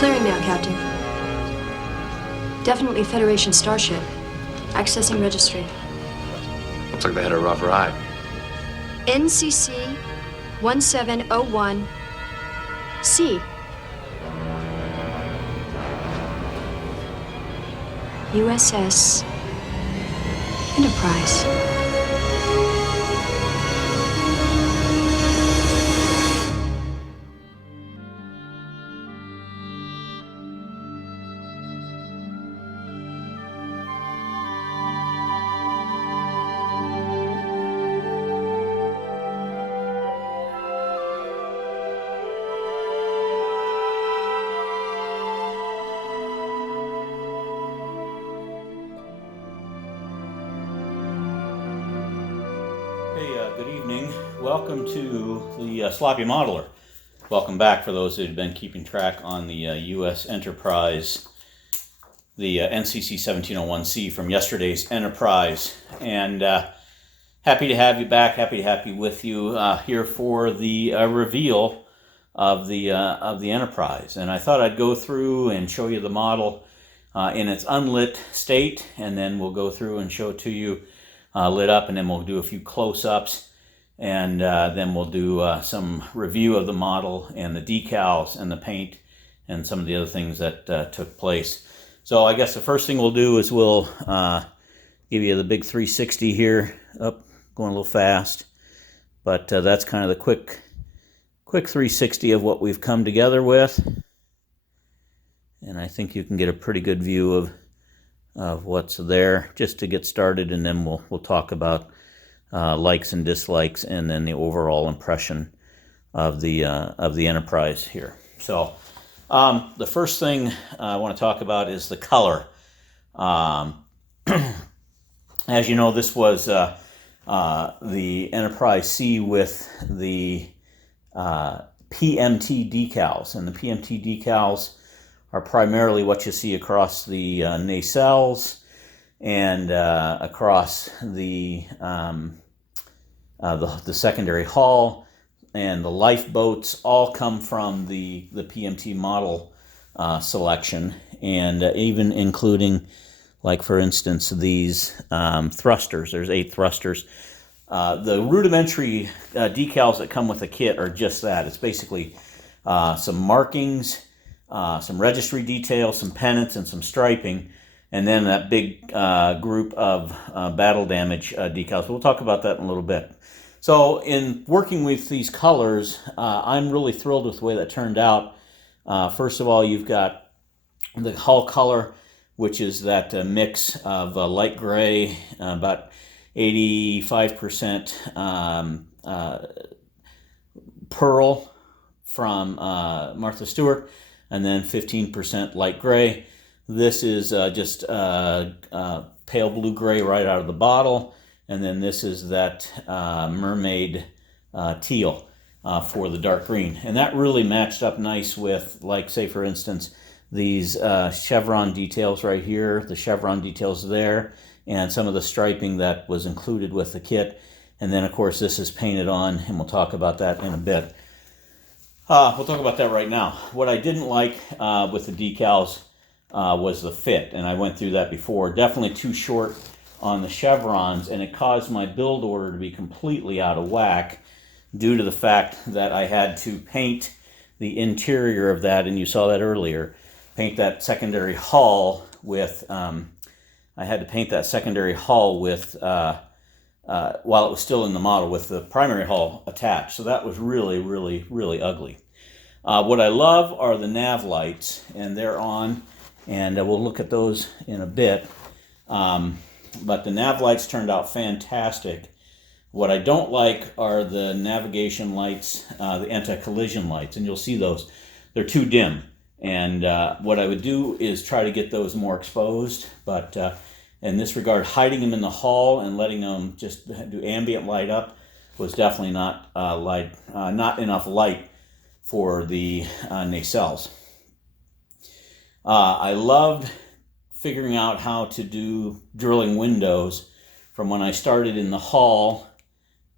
Clearing now, Captain. Definitely Federation starship. Accessing registry. Looks like they had a rough ride. NCC 1701 C. USS Enterprise. Good evening. Welcome to the Sloppy Modeler. Welcome back for those who have been keeping track on the U.S. Enterprise, the NCC 1701C from yesterday's Enterprise. And happy to have you back, happy to have you with you here for the reveal of the Enterprise. And I thought I'd go through and show you the model in its unlit state, and then we'll go through and show it to you lit up, and then we'll do a few close-ups, and then we'll do some review of the model and the decals and the paint and some of the other things that took place. So I guess the first thing we'll do is we'll give you the big 360 here, up, going a little fast, but that's kind of the quick 360 of what we've come together with, and I think you can get a pretty good view of what's there just to get started, and then we'll talk about likes and dislikes, and then the overall impression of the Enterprise here. So the first thing I want to talk about is the color. As you know, this was the Enterprise C with the PMT decals, and the PMT decals are primarily what you see across the nacelles and across the secondary hull, and the lifeboats all come from the PMT model selection, and even including, like for instance, these thrusters. There's 8 thrusters. The rudimentary decals that come with the kit are just that. It's basically some markings, some registry details, some pennants, and some striping, and then that big group of battle damage decals. We'll talk about that in a little bit. So in working with these colors, I'm really thrilled with the way that turned out. First of all, you've got the hull color, which is that mix of light gray, about 85% pearl from Martha Stewart, and then 15% light gray. This is just pale blue gray right out of the bottle, and then this is that mermaid teal for the dark green. And that really matched up nice with, like, say for instance, these chevron details right here, the chevron details there, and some of the striping that was included with the kit. And then of course this is painted on, and we'll talk about that in a bit. We'll talk about that right now. What I didn't like with the decals was the fit, and I went through that before. Definitely too short on the chevrons, and it caused my build order to be completely out of whack due to the fact that I had to paint the interior of that, and you saw that earlier, paint that secondary hull with, I had to paint that secondary hull with, while it was still in the model, with the primary hull attached. So that was really, really, really ugly. What I love are the nav lights, and they're on, and we'll look at those in a bit. But the nav lights turned out fantastic. What I don't like are the navigation lights, the anti-collision lights, and you'll see those. They're too dim. And what I would do is try to get those more exposed, but in this regard, hiding them in the hull and letting them just do ambient light up was definitely not enough light for the nacelles. I loved figuring out how to do drilling windows from when I started in the hull,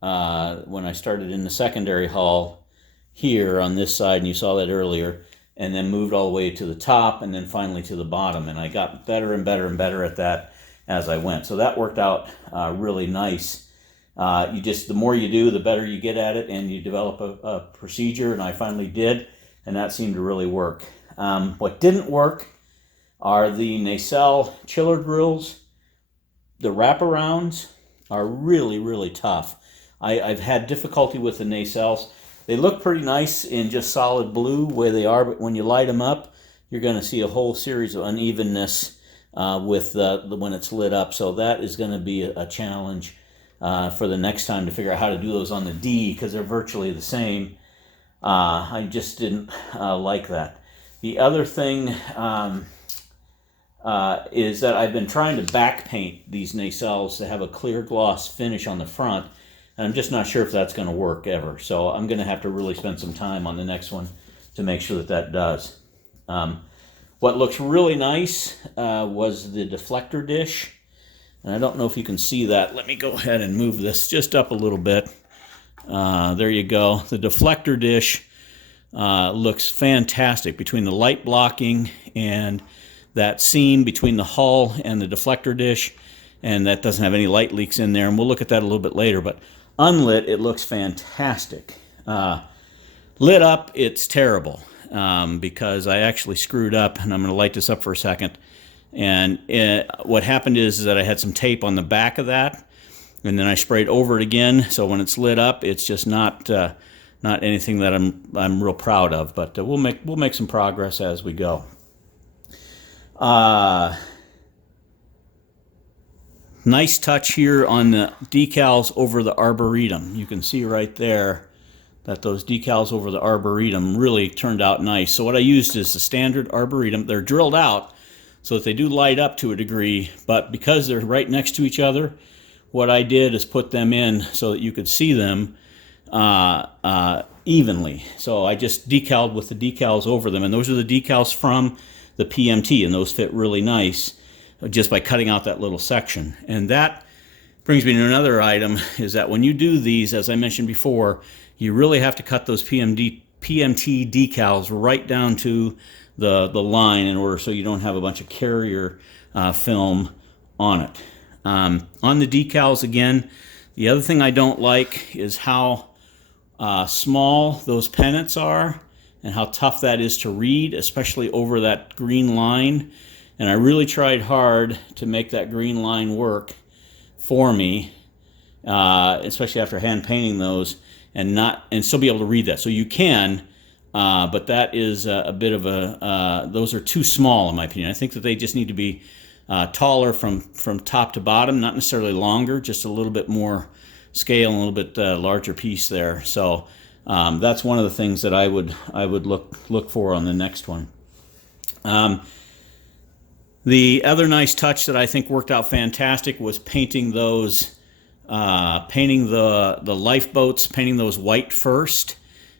when I started in the secondary hull here on this side, and you saw that earlier, and then moved all the way to the top, and then finally to the bottom. And I got better and better and better at that as I went. So that worked out really nice. The more you do, the better you get at it, and you develop a procedure, and I finally did, and that seemed to really work. What didn't work are the nacelle chiller drills. The wraparounds are really, really tough. I've had difficulty with the nacelles. They look pretty nice in just solid blue where they are, but when you light them up, you're going to see a whole series of unevenness with when it's lit up. So that is going to be a challenge for the next time to figure out how to do those on the D, because they're virtually the same. I just didn't like that. The other thing is that I've been trying to back paint these nacelles to have a clear gloss finish on the front, and I'm just not sure if that's going to work ever. So I'm going to have to really spend some time on the next one to make sure that that does. What looks really nice was the deflector dish. And I don't know if you can see that. Let me go ahead and move this just up a little bit. There you go. The deflector dish looks fantastic between the light blocking and that seam between the hull and the deflector dish, and that doesn't have any light leaks in there, and we'll look at that a little bit later. But unlit, it looks fantastic. Lit up, it's terrible because I actually screwed up, and I'm going to light this up for a second. And what happened is that I had some tape on the back of that, and then I sprayed over it again. So when it's lit up, it's just not anything that I'm real proud of. But we'll make some progress as we go. Nice touch here on the decals over the Arboretum. You can see right there that those decals over the Arboretum really turned out nice. So what I used is the standard Arboretum. They're drilled out so that they do light up to a degree, but because they're right next to each other, what I did is put them in so that you could see them evenly. So I just decaled with the decals over them, and those are the decals from the PMT, and those fit really nice just by cutting out that little section. And that brings me to another item, is that when you do these, as I mentioned before, you really have to cut those PMT decals right down to the line in order so you don't have a bunch of carrier film on it. On the decals, again, the other thing I don't like is how small those pennants are and how tough that is to read, especially over that green line. And I really tried hard to make that green line work for me, especially after hand painting those, and still be able to read that. So you can, but that is a bit of those are too small in my opinion. I think that they just need to be taller from top to bottom, not necessarily longer, just a little bit more scale and a little bit larger piece there. So that's one of the things that I would look for on the next one. The other nice touch that I think worked out fantastic was painting those, painting the lifeboats, painting those white first,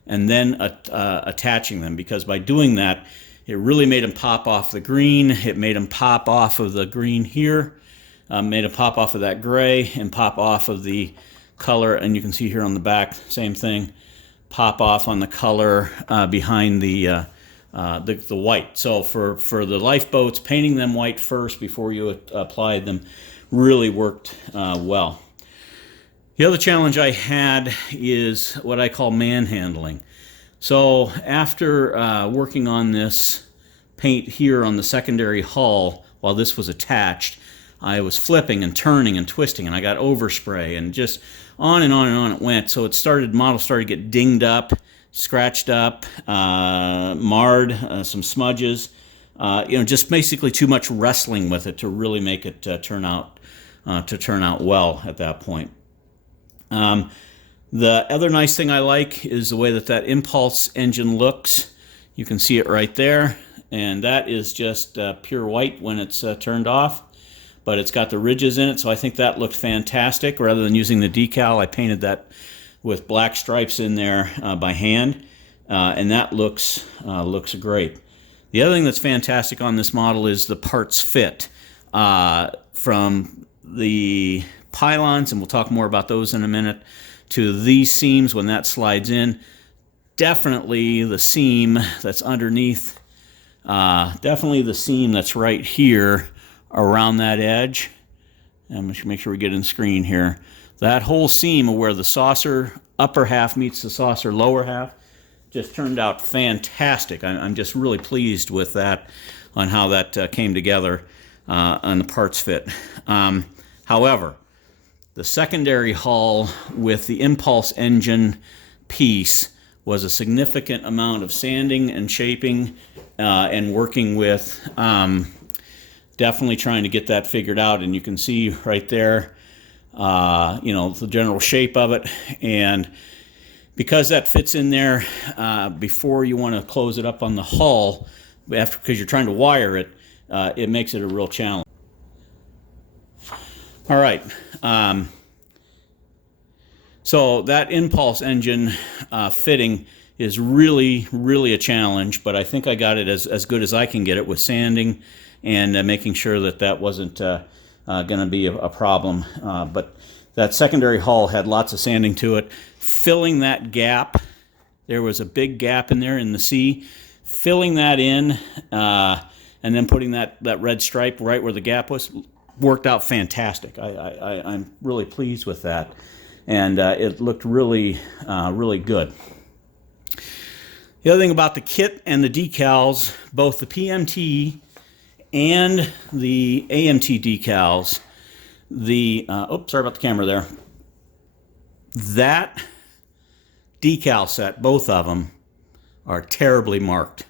and then attaching them, because by doing that, it really made them pop off the green. It made them pop off of the green here, made them pop off of that gray, and pop off of the color. And you can see here on the back, same thing, pop off on the color behind the white. So for the lifeboats, painting them white first before you applied them really worked well. The other challenge I had is what I call manhandling. So after working on this paint here on the secondary hull while this was attached, I was flipping and turning and twisting, and I got overspray, and just on and on and on it went. So model started to get dinged up, scratched up, marred, some smudges, just basically too much wrestling with it to really make it turn out well at that point. The other nice thing I like is the way that impulse engine looks. You can see it right there, and that is just pure white when it's turned off, but it's got the ridges in it, so I think that looked fantastic. Rather than using the decal, I painted that with black stripes in there by hand, and that looks great. The other thing that's fantastic on this model is the parts fit from the pylons, and we'll talk more about those in a minute, to these seams when that slides in. definitely the seam that's underneath, definitely the seam that's right here around that edge. And make sure we get in the screen here. That whole seam of where the saucer upper half meets the saucer lower half just turned out fantastic. I'm just really pleased with that, on how that came together on the parts fit. However, the secondary hull with the impulse engine piece was a significant amount of sanding and shaping and working with, definitely trying to get that figured out. And you can see right there, you know, the general shape of it. And because that fits in there before you want to close it up on the hull, because you're trying to wire it, it makes it a real challenge. All right. So that impulse engine fitting is really, really a challenge, but I think I got it as good as I can get it with sanding and making sure that that wasn't going to be a problem. But that secondary hull had lots of sanding to it. Filling that gap, there was a big gap in there in the C. Filling that in and then putting that red stripe right where the gap was worked out fantastic. I'm really pleased with that. And it looked really, really good. The other thing about the kit and the decals, both the PMT and the AMT decals, sorry about the camera there. That decal set, both of them, are terribly marked.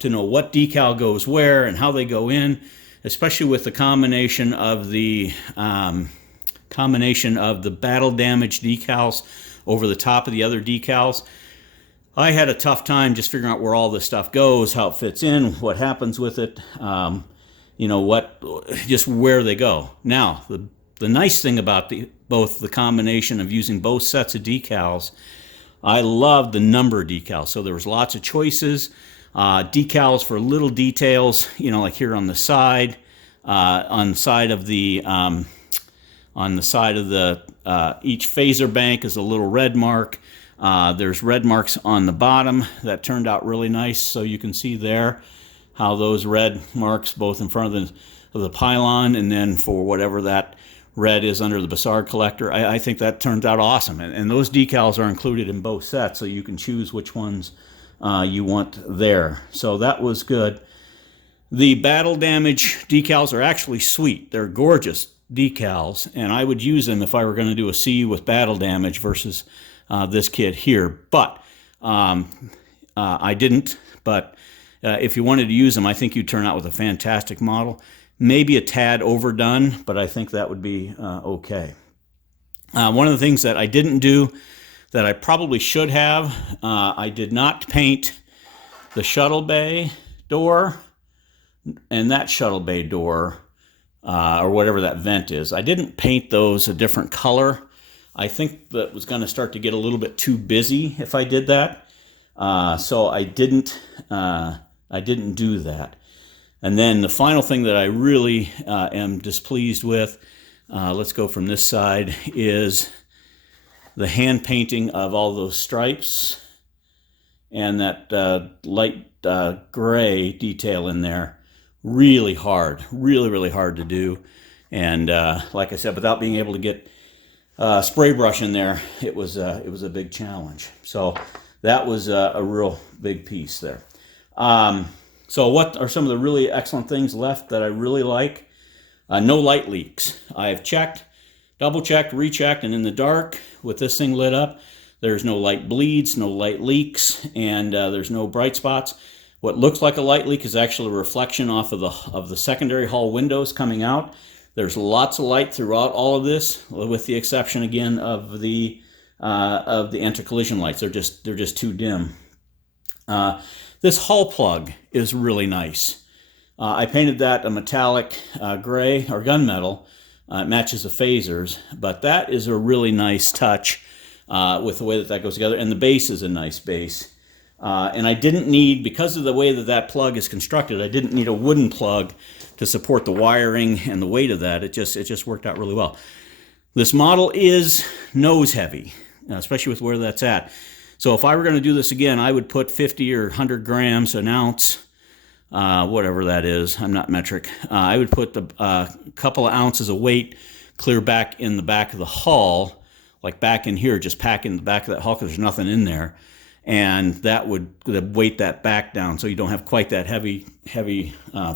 To know what decal goes where and how they go in, especially with the combination of the battle damage decals over the top of the other decals. I had a tough time just figuring out where all this stuff goes, how it fits in, what happens with it, you know, just where they go. Now, the nice thing about both the combination of using both sets of decals, I love the number decals. So there was lots of choices, decals for little details, you know, like here on the side of the each phaser bank is a little red mark. There's red marks on the bottom that turned out really nice. So you can see there how those red marks, both in front of the pylon and then for whatever that red is under the Bassard collector. I think that turned out awesome. And those decals are included in both sets, so you can choose which ones you want there. So that was good. The battle damage decals are actually sweet. They're gorgeous decals, and I would use them if I were going to do a C with battle damage versus this kit here. But I didn't. But if you wanted to use them, I think you'd turn out with a fantastic model. Maybe a tad overdone, but I think that would be okay. One of the things that I didn't do that I probably should have, I did not paint the shuttle bay door and that shuttle bay door, or whatever that vent is. I didn't paint those a different color. I think that was going to start to get a little bit too busy if I did that. So I didn't do that. And then the final thing that I really am displeased with, let's go from this side, is the hand painting of all those stripes and that light gray detail in there. Really hard, really hard to do. And like I said, without being able to get spray brush in there, it was a big challenge. So that was a real big piece there. So what are some of the really excellent things left that I really like? No light leaks. I've checked, double-checked, rechecked, and in the dark with this thing lit up, there's no light bleeds, no light leaks, and there's no bright spots. What looks like a light leak is actually a reflection off of the secondary hull windows coming out. There's lots of light throughout all of this, with the exception again of the anti-collision lights. They're just too dim. This hull plug is really nice. I painted that a metallic gray or gunmetal. It matches the phasers, but that is a really nice touch with the way that goes together. And the base is a nice base. And I didn't need, because of the way that plug is constructed, I didn't need a wooden plug to support the wiring and the weight of that. It just worked out really well. This model is nose heavy, especially with where that's at. So if I were going to do this again, I would put 50 or 100 grams, an ounce, whatever that is. I'm not metric. I would put a couple of ounces of weight clear back in the back of the hull, like back in here, just pack in the back of that hull because there's nothing in there. And that would weight that back down so you don't have quite that heavy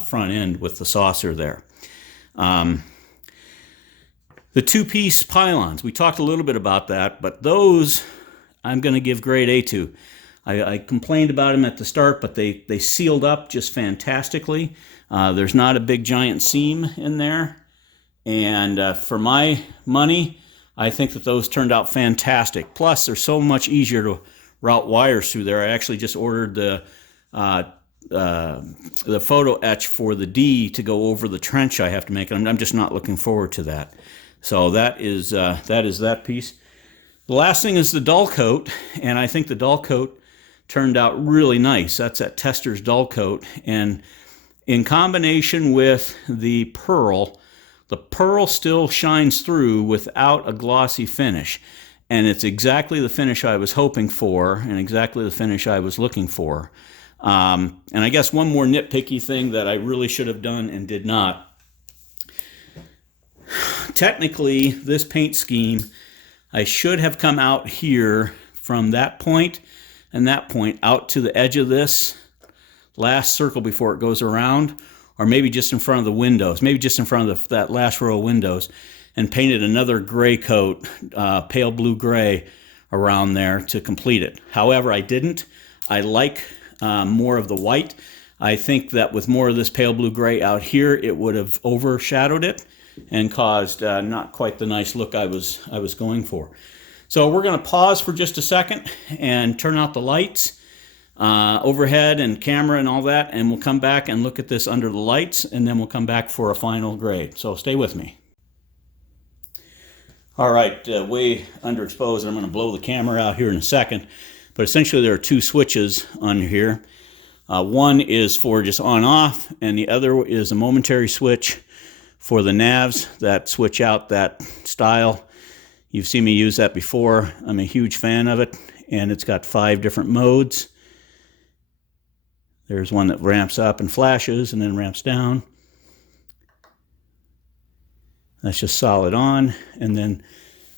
front end with the saucer there. The two-piece pylons, we talked a little bit about that, but those I'm going to give grade A to. I complained about them at the start, but they sealed up just fantastically. There's not a big giant seam in there. And for my money, I think that those turned out fantastic. Plus, they're so much easier to route wires through there. I actually just ordered the photo etch for the D to go over the trench I have to make. I'm just not looking forward to that. So that is that piece. The last thing is the dull coat, and I think the dull coat turned out really nice. That's that Tester's dull coat, and in combination with the pearl still shines through without a glossy finish. And it's exactly the finish I was hoping for and exactly the finish I was looking for. And I guess one more nitpicky thing that I really should have done and did not. Technically, this paint scheme, I should have come out here from that point and that point out to the edge of this last circle before it goes around, or maybe just in front of the windows, maybe just in front of that last row of windows, and painted another gray coat, pale blue gray, around there to complete it. However, I didn't. I like more of the white. I think that with more of this pale blue gray out here, it would have overshadowed it and caused not quite the nice look I was going for. So we're going to pause for just a second and turn out the lights, overhead and camera and all that, and we'll come back and look at this under the lights, and then we'll come back for a final grade. So stay with me. All right, way underexposed. I'm going to blow the camera out here in a second. But essentially there are two switches on here. One is for just on-off, and the other is a momentary switch for the navs that switch out that style. You've seen me use that before. I'm a huge fan of it, and it's got 5 different modes. There's one that ramps up and flashes and then ramps down. That's just solid on. And then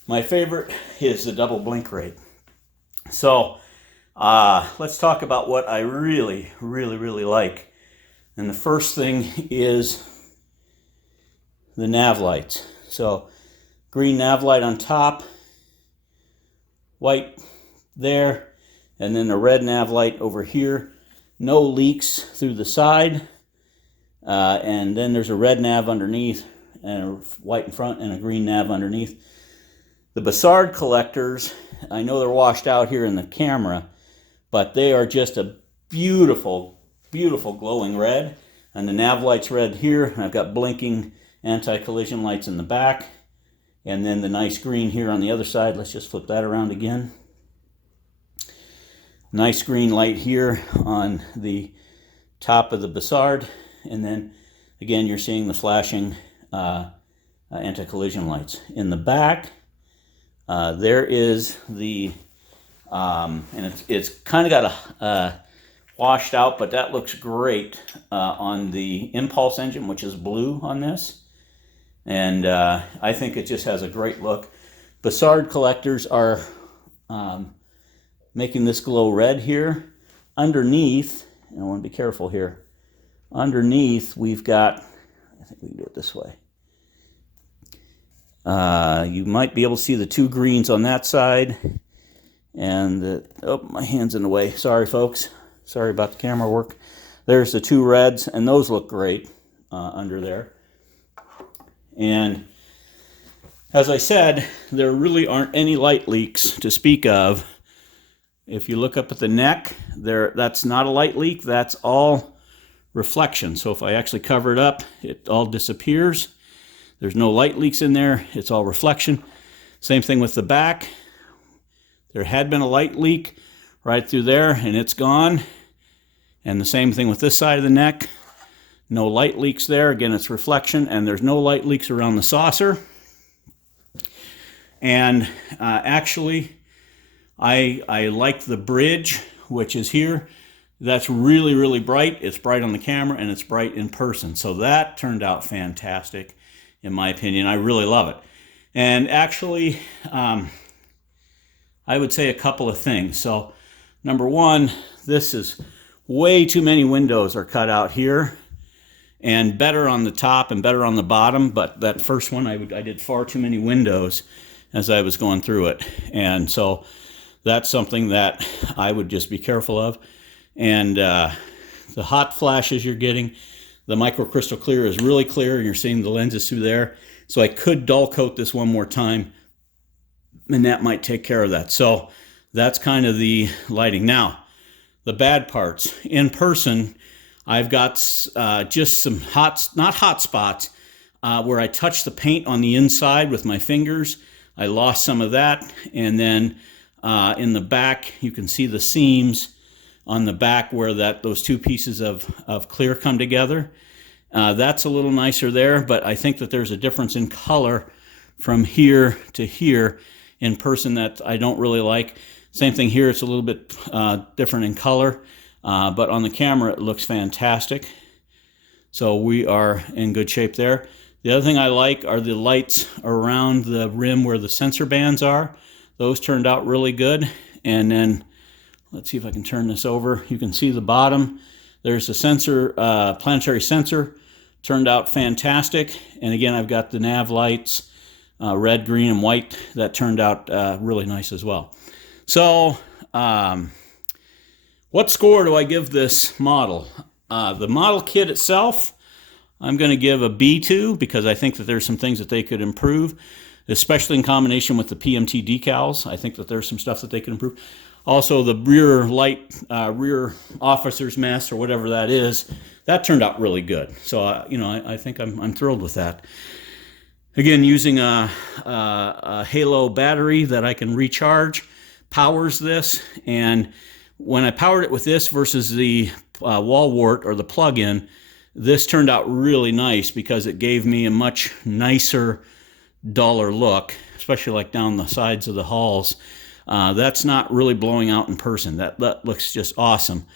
my favorite is the double blink rate. So let's talk about what I really, really, really like. And the first thing is the nav lights. So green nav light on top, white there, and then a red nav light over here. No leaks through the side, and then there's a red nav underneath and a white in front and a green nav underneath. The Bassard collectors, I know they're washed out here in the camera, but they are just a beautiful, beautiful glowing red. And the nav light's red here, and I've got blinking anti-collision lights in the back, and then the nice green here on the other side. Let's just flip that around again. Nice green light here on the top of the Bassard, and then again you're seeing the flashing anti-collision lights. In the back there is the and it's kind of got a washed out, but that looks great on the impulse engine, which is blue on this, and I think it just has a great look. Bassard collectors are making this glow red here. Underneath, and I want to be careful here, underneath we've got, I think we can do it this way. You might be able to see the 2 greens on that side, and oh, my hand's in the way. Sorry, folks. Sorry about the camera work. There's the 2 reds, and those look great under there. And as I said, there really aren't any light leaks to speak of. If you look up at the neck, that's not a light leak. That's all reflection. So if I actually cover it up, it all disappears. There's no light leaks in there. It's all reflection. Same thing with the back. There had been a light leak right through there, and it's gone. And the same thing with this side of the neck. No light leaks there. Again, it's reflection, and there's no light leaks around the saucer. And actually, I like the bridge, which is here. That's really, really bright. It's bright on the camera and it's bright in person. So that turned out fantastic, in my opinion. I really love it. And actually, I would say a couple of things. So number one, this is way too many windows are cut out here, and better on the top and better on the bottom. But that first one, I did far too many windows as I was going through it. And so that's something that I would just be careful of. And the hot flashes you're getting, the microcrystal clear is really clear, and you're seeing the lenses through there. So I could dull coat this one more time, and that might take care of that. So that's kind of the lighting. Now, the bad parts. In person, I've got just some not hot spots, where I touch the paint on the inside with my fingers. I lost some of that. And then in the back, you can see the seams on the back where those two pieces of clear come together. That's a little nicer there, but I think that there's a difference in color from here to here in person that I don't really like. Same thing here, it's a little bit different in color, but on the camera it looks fantastic. So we are in good shape there. The other thing I like are the lights around the rim where the sensor bands are. Those turned out really good. And then, let's see if I can turn this over. You can see the bottom. There's a sensor, planetary sensor. Turned out fantastic. And again, I've got the nav lights, red, green, and white. That turned out really nice as well. So, what score do I give this model? The model kit itself, I'm going to give a B to, because I think that there's some things that they could improve, especially in combination with the PMT decals. I think that there's some stuff that they could improve. Also, the rear light, rear officer's mess, or whatever that is, that turned out really good. So, I think I'm thrilled with that. Again, using a Halo battery that I can recharge powers this, and when I powered it with this versus the wall wart or the plug-in, this turned out really nice because it gave me a much nicer, duller look, especially like down the sides of the halls. That's not really blowing out in person. That looks just awesome.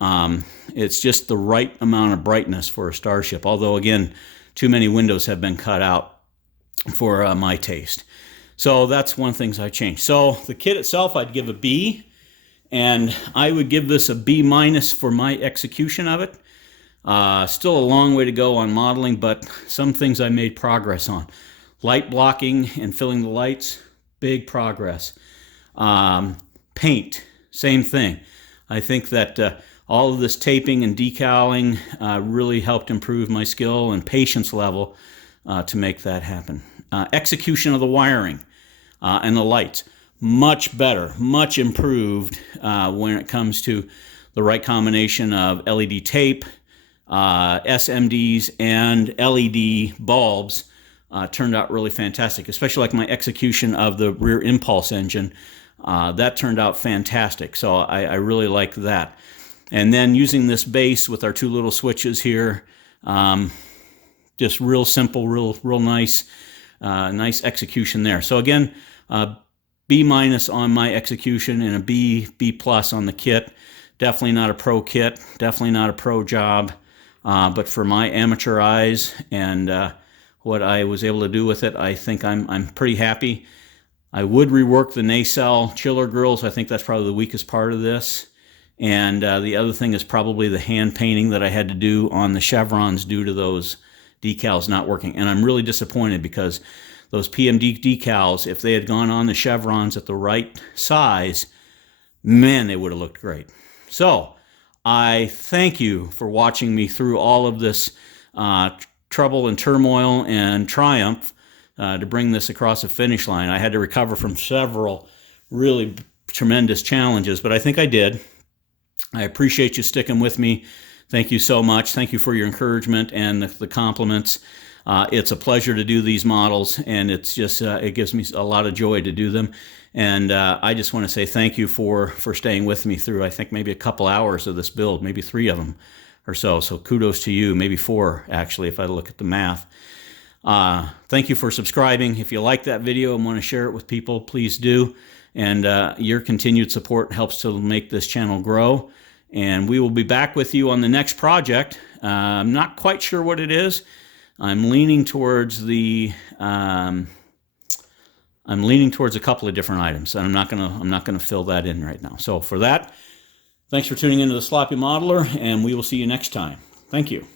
It's just the right amount of brightness for a Starship, although again, too many windows have been cut out for my taste. So that's one of the things I changed. So the kit itself, I'd give a B, and I would give this a B- for my execution of it. Still a long way to go on modeling, but some things I made progress on. Light blocking and filling the lights, big progress. Paint, same thing. I think that all of this taping and decaling really helped improve my skill and patience level to make that happen. Execution of the wiring and the lights, much better, much improved when it comes to the right combination of LED tape, SMDs, and LED bulbs. Turned out really fantastic, especially like my execution of the rear impulse engine. That turned out fantastic, so I really like that. And then using this base with our two little switches here, just real simple, real nice, nice execution there. So again, B- on my execution and a B+ on the kit. Definitely not a pro kit, definitely not a pro job, but for my amateur eyes and what I was able to do with it, I think I'm pretty happy. I would rework the nacelle chiller grills. I think that's probably the weakest part of this. And the other thing is probably the hand painting that I had to do on the chevrons due to those decals not working. And I'm really disappointed because those PMD decals, if they had gone on the chevrons at the right size, man, they would have looked great. So I thank you for watching me through all of this trouble and turmoil and triumph to bring this across the finish line. I had to recover from several really tremendous challenges, but I think I did. I appreciate you sticking with me. Thank you so much. Thank you for your encouragement and the compliments. It's a pleasure to do these models, and it's just it gives me a lot of joy to do them. And I just want to say thank you for staying with me through, I think, maybe a couple hours of this build, maybe 3 of them or so. So kudos to you, maybe 4 actually, if I look at the math. Thank you for subscribing. If you like that video and want to share it with people, please do. And your continued support helps to make this channel grow. And we will be back with you on the next project. I'm not quite sure what it is. I'm leaning towards a couple of different items, and I'm not gonna fill that in right now. So for that, thanks for tuning into the Sloppy Modeler, and we will see you next time. Thank you.